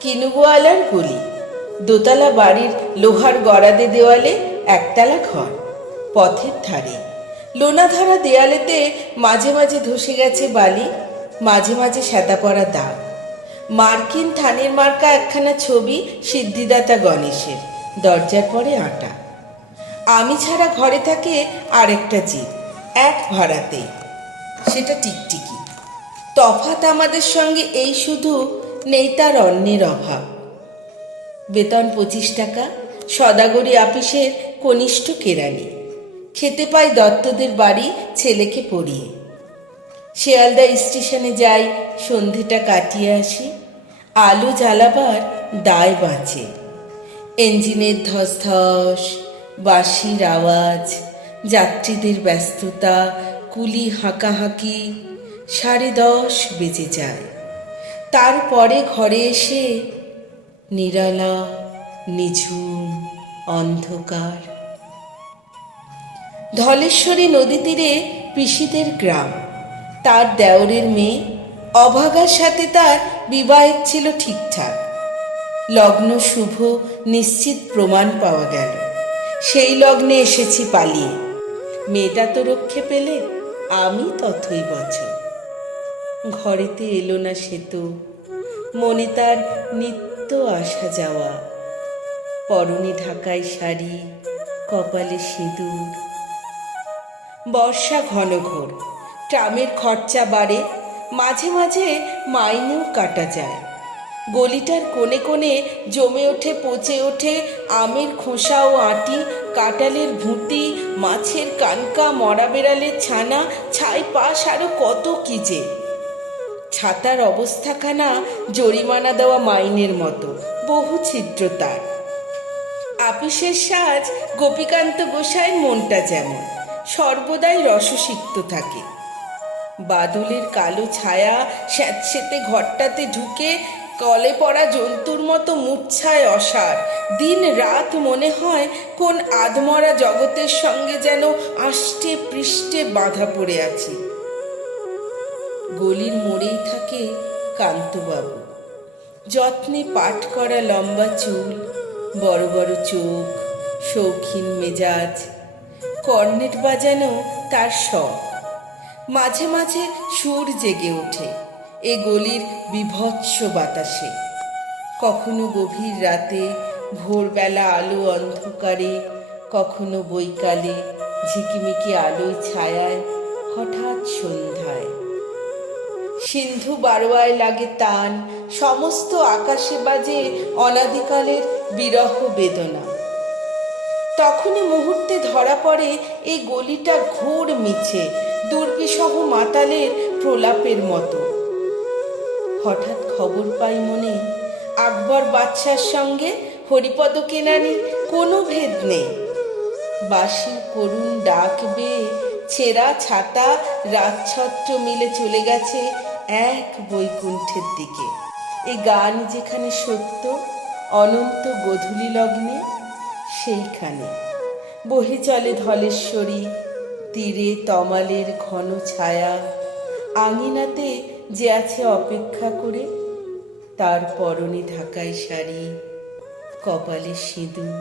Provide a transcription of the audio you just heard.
কিনুবওয়ালার গলি। দোতলা বাড়ির লোহার গড়াদে দেওয়ালে একতলা ঘর, পথের ধারে। লোনাধারা দেয়ালেতে মাঝে মাঝে ধসে গেছে বালি, মাঝে মাঝে শ্যাতা পড়া দাগ। মার্কিন থানের মার্কা একখানা ছবি সিদ্ধিদাতা গণেশের, দরজার পরে আটা। আমি ছাড়া ঘরে থাকে আরেকটা জীব, এক ভাড়াতেই, সেটা টিকটিকি। তফাৎ আমাদের সঙ্গে এই শুধু, নেই তার অন্যের অভাব। বেতন 25 টাকা, সদাগরি আপিসের কনিষ্ঠ কেরানি। খেতে পাই দত্তদের বাড়ি ছেলেকে পড়িয়ে। শিয়ালদা স্টেশনে যাই, সন্ধেটা কাটিয়ে আসি। আলো জ্বালাবার দায় বাঁচে। ইঞ্জিনের ধসধস, বাঁশির আওয়াজ, যাত্রীদের ব্যস্ততা, কুলি হাঁকাহাঁকি। 10:30 বেজে যায়। তারপরে ঘরে এসে নিরালা, নিঝুম, অন্ধকার। ধলেশ্বরী নদী তীরে পিসিদের গ্রাম। তার দেওরের মেয়ে অভাগার সাথে তার বিবাহের ছিল ঠিকঠাক। লগ্ন শুভ, নিশ্চিত প্রমাণ পাওয়া গেল। সেই লগ্নে এসেছি পালিয়ে। মেয়েটা তো রক্ষে পেলে, আমি তথই বছর। ঘরেতে এলো না সে তো, মনে তার নিত্য আসা যাওয়া। পরনে ঢাকাই শাড়ি, কপালে সিঁদুর। বর্ষা ঘনঘোর, ট্রামের খরচা বাড়ে, মাঝে মাঝে মাইনেও কাটা যায়। গলিটার কোণে কোণে জমে ওঠে, পচে ওঠে আমের খোসা ও আঁটি, কাঁঠালের ভুঁটি, মাছের কানকা, মরা বেড়ালের ছানা, ছাই পাশ, আরো কত কি যে। ছাতার অবস্থাখানা জরিমানা দেওয়া মাইনের মতো, বহু ছিদ্র তার। আপিসের সাজ গোপীকান্ত গোসাইয়ের মনটা যেমন, সর্বদাই রসসিক্ত থাকে। বাদলের কালো ছায়া স্যাঁতসেঁতে ঘরটাতে ঢুকে কলে পড়া জন্তুর মতো মূর্ছায় অসার। দিন রাত মনে হয় কোন আধমরা জগতের সঙ্গে যেন আষ্টে পৃষ্ঠে বাঁধা পড়ে আছি। গলির মোড়েই থাকে কান্তবাবু। যত্নে পাট করা লম্বা চুল, বড় বড় চোখ, শৌখিন মেজাজ। কর্নেট বাজানো তার শখ। মাঝে মাঝে সুর জেগে ওঠে এ গলির বিভৎস বাতাসে। কখনো গভীর রাতে, ভোরবেলা আলো অন্ধকারে, কখনো বৈকালে ঝিকিমিকি আলোয় ছায়ায়, হঠাৎ সন্ধ্যায়। সিন্ধু বারোয়ায় লাগে তান, সমস্ত আকাশে বাজে অনাদিকালের বিরহ বেদনা। তখনই মুহূর্তে ধরা পড়ে এই গলিটা ঘোর মিছে, দুর্বিষহ মাতালের প্রলাপের মতো। হঠাৎ খবর পাই মনে, আকবর বাদশার সঙ্গে হরিপদ কেনানি কোনো ভেদ নেই। বাঁশির করুণ ডাক বেয়ে ছেঁড়া ছাতা রাজছত্র মিলে চলে গেছে এক বৈকুণ্ঠের দিকে। এ গান যেখানে সত্য, অনন্ত গোধূলি লগ্নে, সেইখানে বহে চলে ধলেশ্বরী। তীরে তমালের ঘন ছায়া, আঙিনাতে যে আছে অপেক্ষা করে, তার পরনে ঢাকাই শাড়ি, কপালে সিঁদুর।